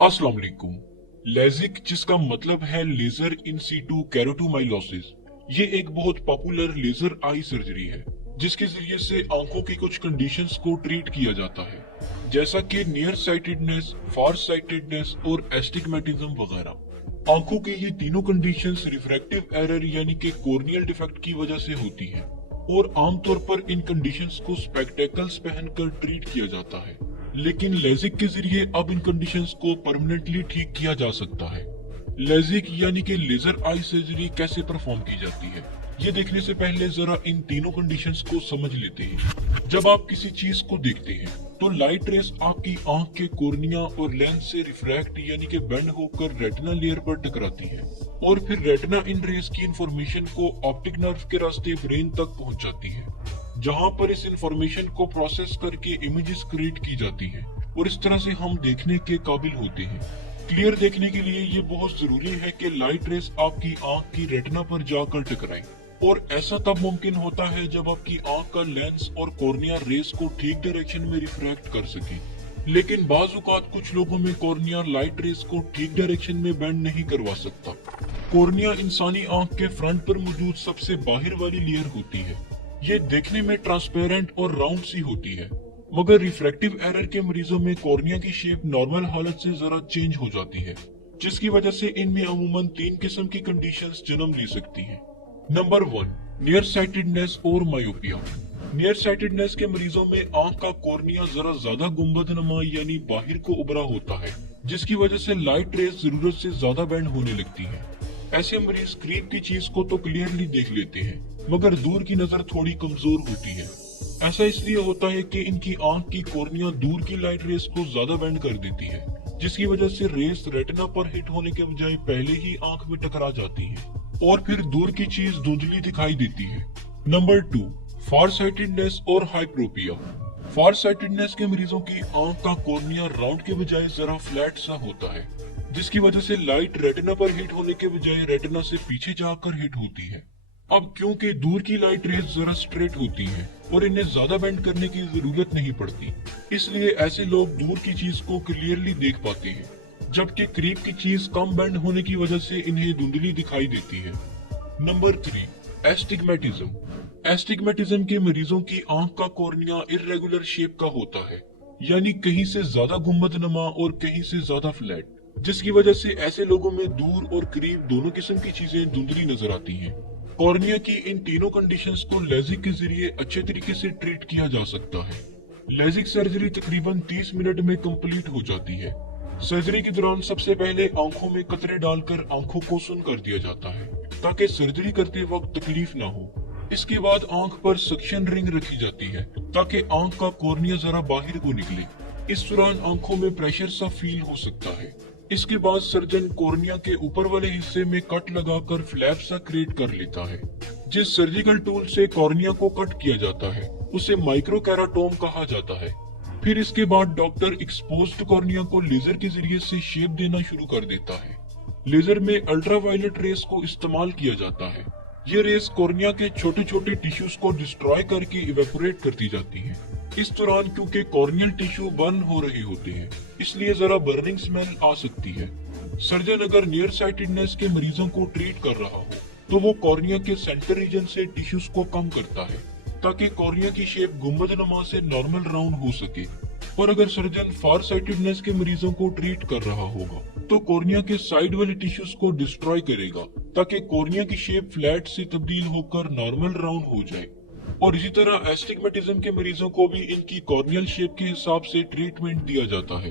अस्सलाम वालेकुम। लेजिक, जिसका मतलब है लेजर इन सीटू केराटोमाइलोसिस, ये एक बहुत पॉपुलर लेजर आई सर्जरी है जिसके जरिए से आंखों की कुछ कंडीशंस को ट्रीट किया जाता है, जैसा कि नियर साइटेडनेस, फार साइटेडनेस और एस्टिग्मेटिज्म वगैरह। आंखों की ये तीनों कंडीशंस रिफ्रैक्टिव एरर यानी कि कॉर्नियल डिफेक्ट की वजह से होती है और आमतौर पर इन कंडीशंस को स्पेक्टेकल्स पहनकर ट्रीट किया जाता है। लेकिन लेजिक के जरिए अब इन कंडीशंस को परमानेंटली ठीक किया जा सकता है। लेजिक यानी कि लेजर आई सर्जरी कैसे परफॉर्म की जाती है, ये देखने से पहले जरा इन तीनों कंडीशंस को समझ लेते हैं। जब आप किसी चीज को देखते हैं तो लाइट रेस आपकी आंख के कॉर्निया और लेंस से रिफ्रैक्ट यानी कि बेंड होकर रेटिना लेयर पर टकराती है और फिर रेटिना इन रेस की इंफॉर्मेशन को ऑप्टिक नर्व के रास्ते ब्रेन तक पहुंच जाती है, जहां पर इस इंफॉर्मेशन को प्रोसेस करके इमेजेस क्रिएट की जाती है और इस तरह से हम देखने के काबिल होते हैं। क्लियर देखने के लिए ये बहुत जरूरी है कि लाइट रेस आपकी आंख की रेटिना पर जाकर टकराएं, और ऐसा तब मुमकिन होता है जब आपकी आंख का लेंस और कॉर्निया रेस को ठीक डायरेक्शन में रिफ्रैक्ट कर सके। लेकिन बाज औकात कुछ लोगों में कॉर्निया लाइट रेस को ठीक डायरेक्शन में बेंड नहीं करवा सकता। कॉर्निया इंसानी आंख के फ्रंट पर मौजूद सबसे बाहर वाली लेयर होती है। ये देखने में ट्रांसपेरेंट और राउंड सी होती है, मगर रिफ्रैक्टिव एरर के मरीजों में कॉर्निया की शेप नॉर्मल हालत से जरा चेंज हो जाती है, जिसकी वजह से इनमें अमूमन 3 किस्म की कंडीशंस जन्म ले सकती हैं। नंबर 1, नियर साइटेडनेस और मायोपिया। नियर साइटेडनेस के मरीजों में आंख का कॉर्निया जरा ज्यादा गुंबद नमा यानी बाहर को उभरा होता है, जिसकी वजह से लाइट रेस जरूरत से ज्यादा बेंड होने लगती है। ऐसे मरीज करीब की चीज को तो क्लियरली देख लेते हैं, मगर दूर की नजर थोड़ी कमजोर होती है। ऐसा इसलिए होता है कि इनकी आंख की कॉर्निया दूर की लाइट रेस को ज्यादा बेंड कर देती है, जिसकी वजह से रेस रेटिना पर हिट होने के बजाय पहले ही आंख में टकरा जाती है और फिर दूर की चीज धुंधली दिखाई देती है। नंबर 2, फार साइटेडनेस और हाइप्रोपिया। फार साइटेडनेस के मरीजों की आंख का कॉर्निया राउंड के बजाय जरा फ्लैट सा होता है, जिसकी वजह से लाइट रेटिना पर हिट होने के बजाय रेटिना से पीछे जाकर हिट होती है। अब क्योंकि दूर की लाइट रेस जरा स्ट्रेट होती है और इन्हें ज्यादा बेंड करने की जरूरत नहीं पड़ती, इसलिए ऐसे लोग दूर की चीज को क्लियरली देख पाते हैं, जबकि करीब की चीज कम बेंड होने की वजह से इन्हें धुंधली दिखाई देती है। Number 3, astigmatism. एस्टिग्मेटिज्म के मरीजों की आंख का कॉर्निया इर्रेगुलर शेप का होता है, यानी कहीं से ज्यादा गुंबद नमा और कहीं से ज्यादा फ्लैट, जिसकी वजह से ऐसे लोगों में दूर और करीब दोनों किस्म की चीजें धुंधली नजर आती हैं। कॉर्निया की इन तीनों कंडीशंस को लेजिक के जरिए अच्छे तरीके से ट्रीट किया जा सकता है। लेजिक सर्जरी तकरीबन 30 मिनट में कंप्लीट हो जाती है। सर्जरी के दौरान सबसे पहले आंखों में कतरे डालकर आंखों को सुन कर दिया जाता है, ताकि सर्जरी करते वक्त तकलीफ ना हो। इसके बाद आंख पर सक्शन रिंग रखी जाती है ताकि आंख का कॉर्निया जरा बाहर को निकले। इस दौरान आंखों में प्रेशर सा फील हो सकता है। इसके बाद सर्जन कॉर्निया के ऊपर वाले हिस्से में कट लगाकर फ्लैप सा क्रिएट कर लेता है। जिस सर्जिकल टूल से कॉर्निया को कट किया जाता है उसे माइक्रोकेराटोम कहा जाता है। फिर इसके बाद डॉक्टर एक्सपोज्ड कॉर्निया को लेजर के जरिए से शेप देना शुरू कर देता है। लेजर में अल्ट्रावायलेट रेस को इस्तेमाल किया जाता है। ये रेस कॉर्निया के छोटे छोटे टिश्यूज को डिस्ट्रॉय करके इवेपोरेट करती जाती है। इस दौरान क्योंकि कॉर्नियल टिश्यू बर्न हो रहे होते हैं, इसलिए जरा बर्निंग स्मेल आ सकती है। सर्जन अगर नियर साइटेडनेस के मरीजों को ट्रीट कर रहा हो तो वो कॉर्निया के सेंटर रीजन से टिश्यूज को कम करता है, ताकि कॉर्निया की शेप गुंबद नमा से नॉर्मल राउंड हो सके। और अगर सर्जन फार साइटेडनेस के मरीजों को ट्रीट कर रहा होगा तो कॉर्निया के साइड वाले टिश्यूज को डिस्ट्रॉय करेगा, ताकि कॉर्निया की शेप फ्लैट से तब्दील होकर नॉर्मल राउंड हो जाए। और इसी तरह एस्टिग्मेटिज्म के मरीजों को भी इनकी कॉर्नियल शेप के हिसाब से ट्रीटमेंट दिया जाता है।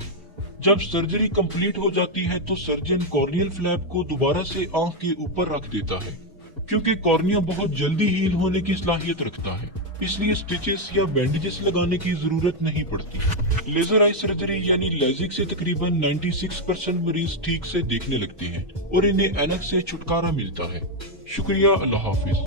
जब सर्जरी कंप्लीट हो जाती है तो सर्जन कॉर्नियल फ्लैप को दोबारा से आंख के ऊपर रख देता है। क्योंकि कॉर्निया बहुत जल्दी हील होने की सलाहियत रखता है, इसलिए स्टिचेस या बैंडेजेस लगाने की जरूरत नहीं पड़ती। लेजर आई सर्जरी यानी लेजिक से तकरीबन 96% मरीज ठीक से देखने लगते हैं और इन्हें ऐनक से छुटकारा मिलता है। शुक्रिया, अल्लाह हाफिज।